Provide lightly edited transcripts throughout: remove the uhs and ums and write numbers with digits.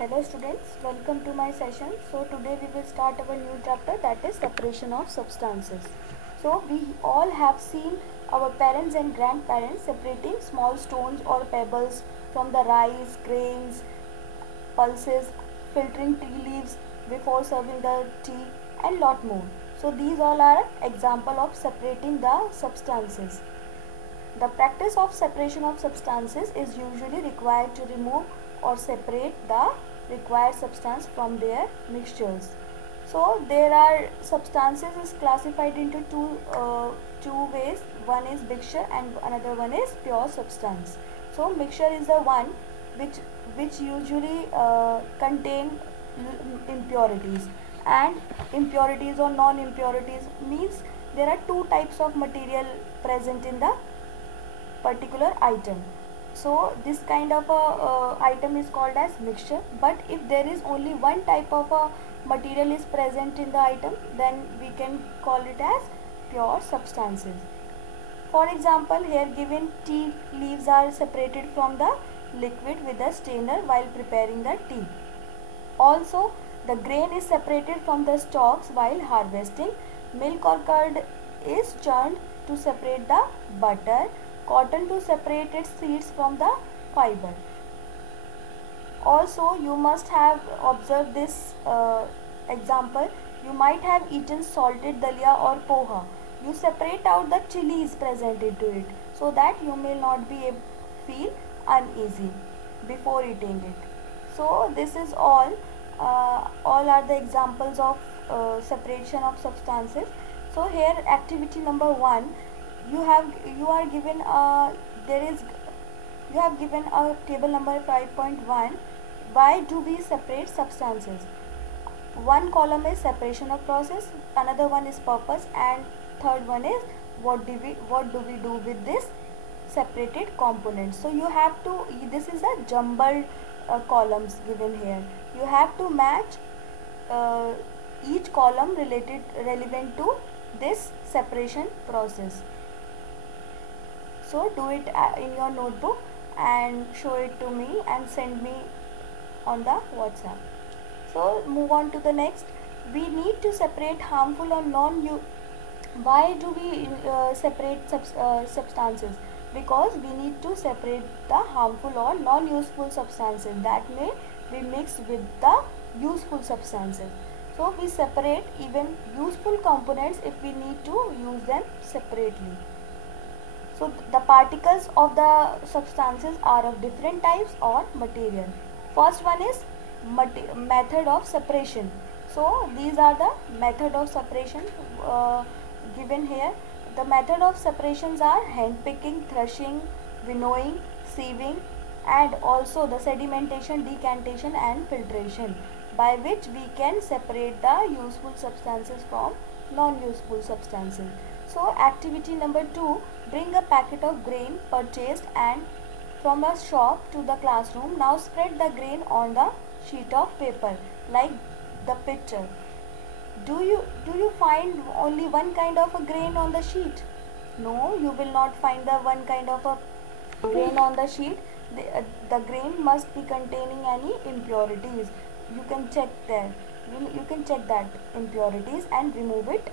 Hello students, welcome to my session. So today we will start our new chapter, that is separation of substances. So we all have seen our parents and grandparents separating small stones or pebbles from the rice, grains, pulses, filtering tea leaves before serving the tea and lot more. So these all are example of separating the substances. The practice of separation of substances is usually required to remove or separate the required substance from their mixtures. So there are substances is classified into two ways. One is mixture and another one is pure substance. So mixture is the one which usually contain impurities, and impurities or non-impurities means there are two types of material present in the particular item. So this kind of a item is called as mixture, but if there is only one type of a material is present in the item, then we can call it as pure substances. For example, here given tea leaves are separated from the liquid with a strainer while preparing the tea. Also, the grain is separated from the stalks while harvesting. Milk or curd is churned to separate the butter. Cotton to separate its seeds from the fiber. Also, you must have observed this example. You might have eaten salted dalia or poha. You separate out the chilies present into it so that you may not feel uneasy before eating it. So this is all. All are the examples of separation of substances. So here activity number 1. You are given a table number 5.1. Why do we separate substances? One column is separation of process, another one is purpose, and third one is what do we do with this separated components. So you have to, this is a jumbled columns given here. You have to match each column relevant to this separation process. So do it in your notebook and show it to me and send me on the WhatsApp. So move on to the next. We need to separate harmful or why do we separate substances? Because we need to separate the harmful or non-useful substances that may be mixed with the useful substances. So we separate even useful components if we need to use them separately. So the particles of the substances are of different types or material. First one is method of separation. So these are the method of separation given here. The method of separations are hand picking, threshing, winnowing, sieving, and also the sedimentation, decantation and filtration, by which we can separate the useful substances from non-useful substances. So activity number 2, bring a packet of grain purchased and from a shop to the classroom. Now spread the grain on the sheet of paper like the picture. Do you find only one kind of a grain on the sheet? No, you will not find the one kind of a grain on the sheet. The grain must be containing any impurities. You can check there. You can check that impurities and remove it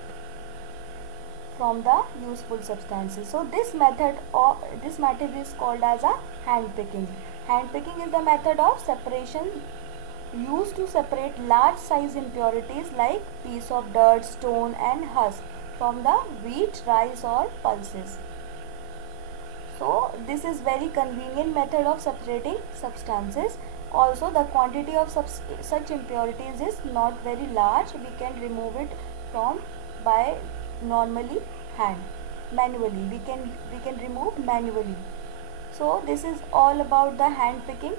from the useful substances. So this method is called as a hand picking. Hand picking is the method of separation used to separate large size impurities like piece of dirt, stone and husk from the wheat, rice or pulses. So this is very convenient method of separating substances. Also the quantity of such impurities is not very large. We can remove it from by normally manually. We can remove manually. So this is all about the hand picking.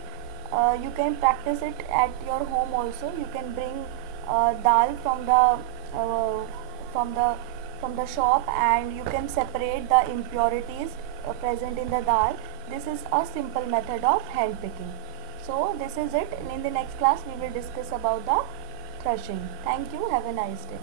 You can practice it at your home also. You can bring dal from the shop and you can separate the impurities present in the dal. This is a simple method of hand picking. So this is it. In the next class we will discuss about the threshing. Thank you. Have a nice day.